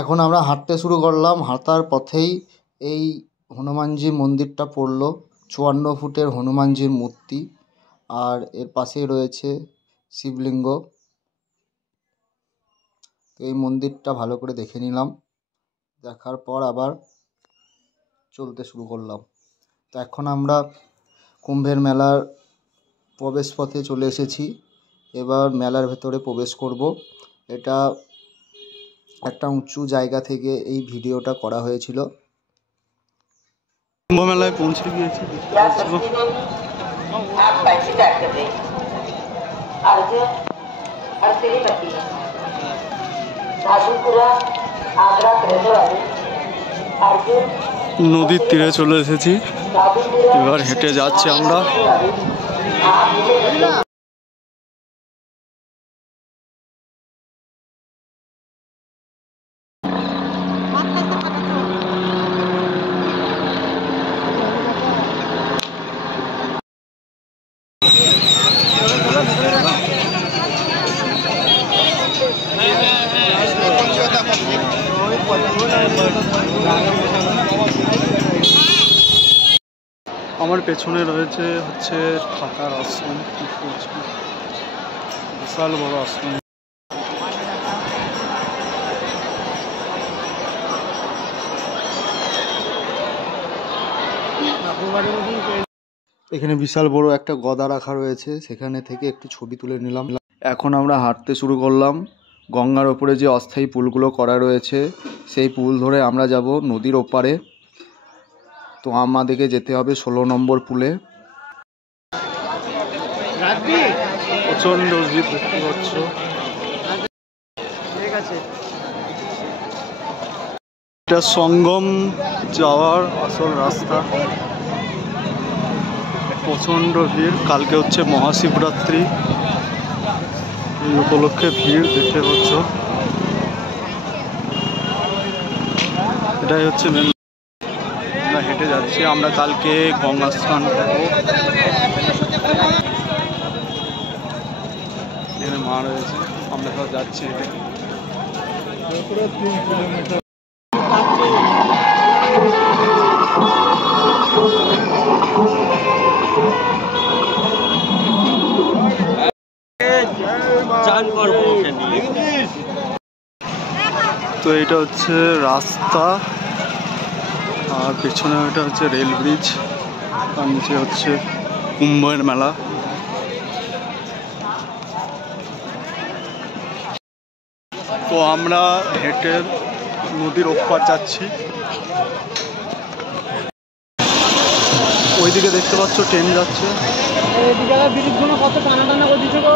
এখন আমরা হাঁটতে শুরু করলাম। হাঁটার পথেই এই হনুমানজি মন্দিরটা পড়লো। 54 ফুটের হনুমানজির মূর্তি, আর এর পাশেই রয়েছে শিবলিঙ্গ। তো এই মন্দিরটা ভালো করে দেখে নিলাম, দেখার পর আবার চলতে শুরু করলাম। তো এখন আমরা কুম্ভের মেলার প্রবেশ পথে চলে এসেছি। এবার মেলার ভেতরে প্রবেশ করব। এটা একটা উঁচু জায়গা থেকে এই ভিডিওটা করা হয়েছিল। কুম্ভ মেলায় পৌঁছে গিয়েছি। নদীর তীরে চলে এসেছি, এবার হেঁটে যাচ্ছি আমরা। আমার পেছনে রয়েছে থাকার আশ্রম, বিশাল বড় আশ্রম। এখানে বিশাল বড় একটা গদা রাখা রয়েছে, সেখানে থেকে একটু ছবি তুলে নিলাম। এখন আমরা হাঁটতে শুরু করলাম। গঙ্গার ওপরে যে অস্থায়ী পুলগুলো করা রয়েছে, সেই পুল ধরে আমরা যাব নদীর ওপারে। তো আমাদেরকে যেতে হবে 16 নম্বর পুলে। প্রচন্ড ভিড় দেখতে পাচ্ছ। এটা সঙ্গম যাওয়ার আসল রাস্তা। প্রচন্ড ভিড়, কালকে হচ্ছে মহাশিবরাত্রি, এই উপলক্ষে ভিড় দেখতে পাচ্ছ। এটাই হচ্ছে মেন। আমরা হেঁটে যাচ্ছি, আমরা কালকে গঙ্গা স্নান করবো। এখানে মা রয়েছে, আমরা সব যাচ্ছি হেঁটে। তো এটা হচ্ছে রাস্তা, আর পেছনে এটা হচ্ছে রেল ব্রিজ, আর নিচে হচ্ছে কুম্ভের মেলা। তো আমরা হেঁটে নদীর ওপার যাচ্ছি। ওইদিকে দেখতে পাচ্ছ ট্রেন যাচ্ছে। কত টানা টানা করে দিচ্ছে গো,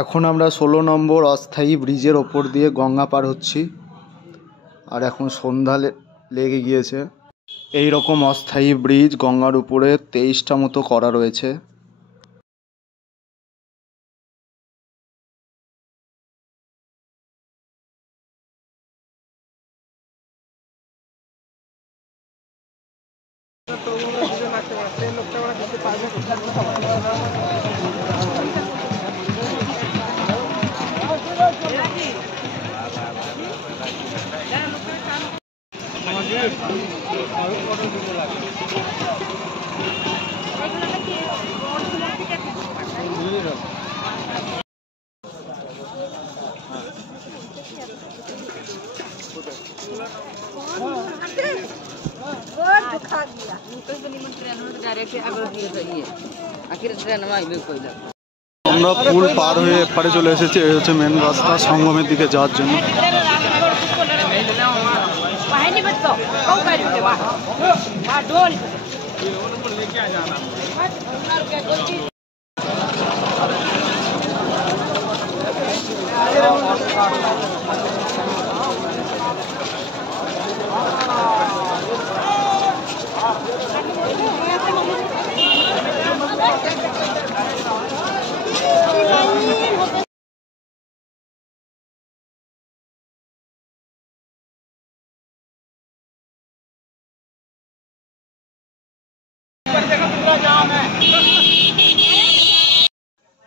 এখন আমরা 16 নম্বর অস্থায়ী ব্রিজের ওপর দিয়ে গঙ্গা পার হচ্ছি। আর এখন সন্ধ্যা লেগে গিয়েছে। এই রকম অস্থায়ী ব্রিজ গঙ্গার উপরে 23টা মতো করা রয়েছে। আমরা পুল পার হয়ে এপারে চলে এসেছি। এই হচ্ছে মেন রাস্তা সঙ্গমের দিকে যাওয়ার জন্য।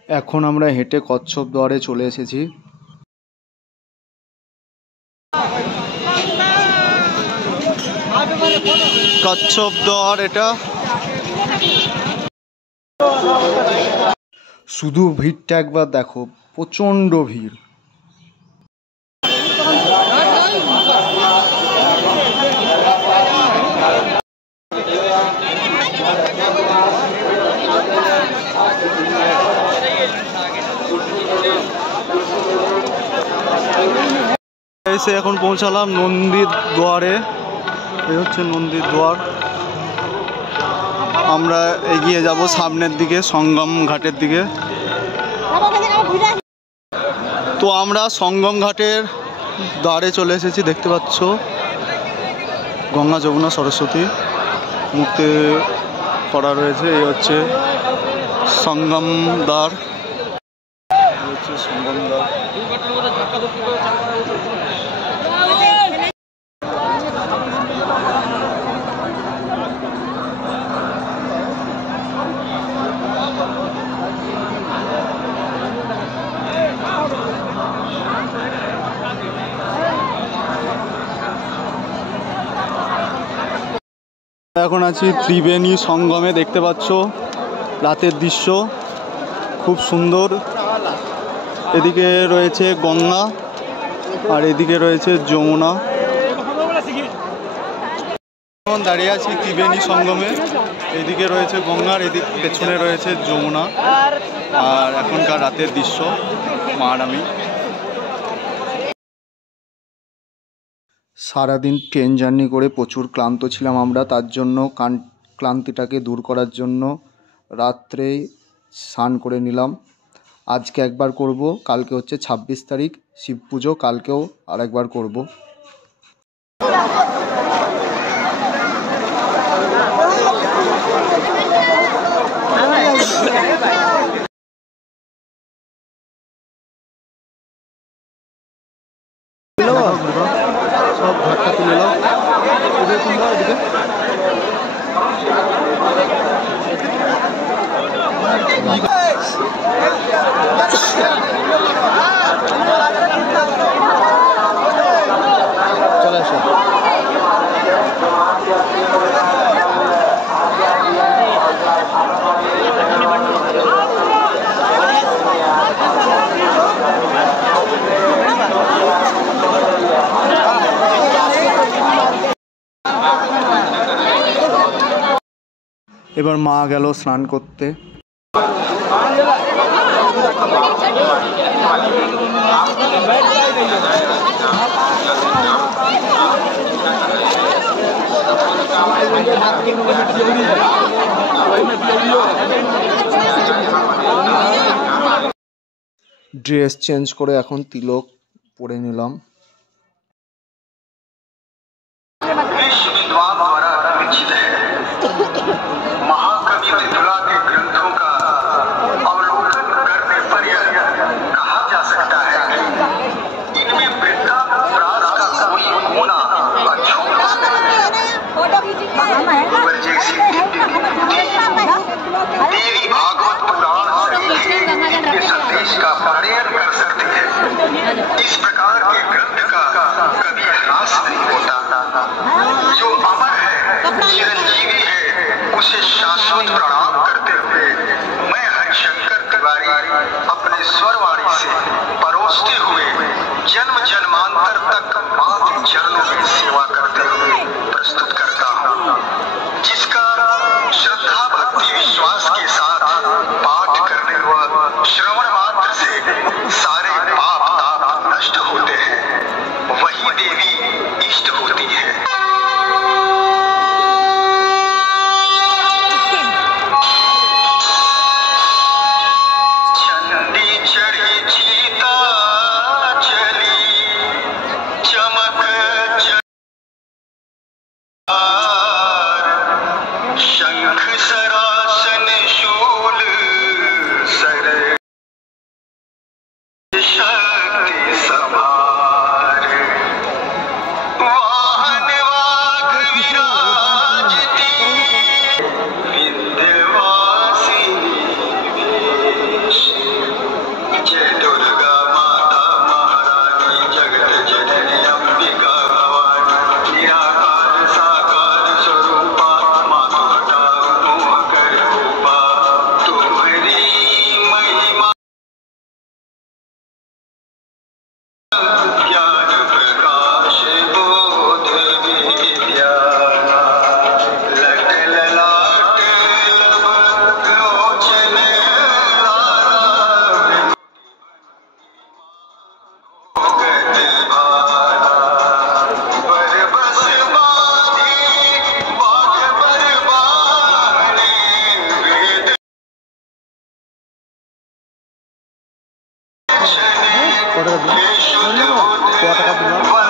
এখন আমরা হেঁটে কচ্ছপ দুয়ারে চলে এসেছি। কচ্ছপ দুয়ার এটা। শুধু ভিড়টা একবার দেখো, প্রচন্ড ভিড়। এসে এখন পৌঁছালাম নন্দীর দুয়ারে। এই হচ্ছে নন্দীর দুয়ার। আমরা এগিয়ে যাব সামনের দিকে, সঙ্গম ঘাটের দিকে। তো আমরা সঙ্গম ঘাটের দ্বারে চলে এসেছি। দেখতে পাচ্ছ গঙ্গা, যমুনা, সরস্বতী মুক্তি করা রয়েছে। এই হচ্ছে সঙ্গম দ্বার। হচ্ছে সঙ্গম দ্বার। এখন আছি ত্রিবেণী সঙ্গমে। দেখতে পাচ্ছ রাতের দৃশ্য খুব সুন্দর। এদিকে রয়েছে গঙ্গা আর এদিকে রয়েছে যমুনা। এখন দাঁড়িয়ে আছি ত্রিবেণী সঙ্গমে। এদিকে রয়েছে গঙ্গার, এদিক পেছনে রয়েছে যমুনা। আর এখনকার রাতের দৃশ্য মারামি। সারাদিন ট্রেন জার্নি করে প্রচুর ক্লান্ত ছিলাম আমরা। তার জন্য ক্লান্তিটাকে দূর করার জন্য রাত্রেই স্নান করে নিলাম। আজকে একবার করব, কালকে হচ্ছে 26 তারিখ শিব পুজো, কালকেও আরেকবার করব। সব ঘরটা তুলে নাও। চলে আসো। এবার মা গেল স্নান করতে। ড্রেস চেঞ্জ করে এখন তিলক পরে নিলাম। महाकवि मिथिला के ग्रंथों का अवलोकन करने पर यह कहा जा सकता है कि इनमें वृद्धापराध का कोई होना अछूता है। जैसी देवी भागवत पुराण से इनके संदेश का पारायण कर सकती है। इस प्रकार के ग्रंथ का कभी ह्रास नहीं होता। जो अमर है, चिरंजीवी है, उसे शाश्वत प्रणाम करते हुए मैं हरिशंकर तिवारी अपने स्वरवाणी से परोसते हुए जन्म जन्मांतर तक मां के चरणों में सेवा करते हुए प्रस्तुत करता हूँ, जिसका श्रद्धा भक्ति विश्वास के साथ पाठ करने व श्रवण मात्र से सारे पाप ताप नष्ट होते हैं, वही देवी इष्ट होती है। चंडी चढ़ी चीता चली, चमक शंख सरासन शूल सर शक्ति सभार, वाहन वाग विराजती विंध्यवासिनी वेश। जय दुर्गा माता महारानी जगत जननी अंबिका भवानी, निराकार साकार स्वरूपा मातु हटाओ मोह कर रूपा, तुम्हारी महिमा ज्ञान प्रकाश बोध विद्या, लट ललाट लब लोचन लाला, गज भाला बरबस बाधी बाघ बरबाने, वेद কত টাকা দিলাম?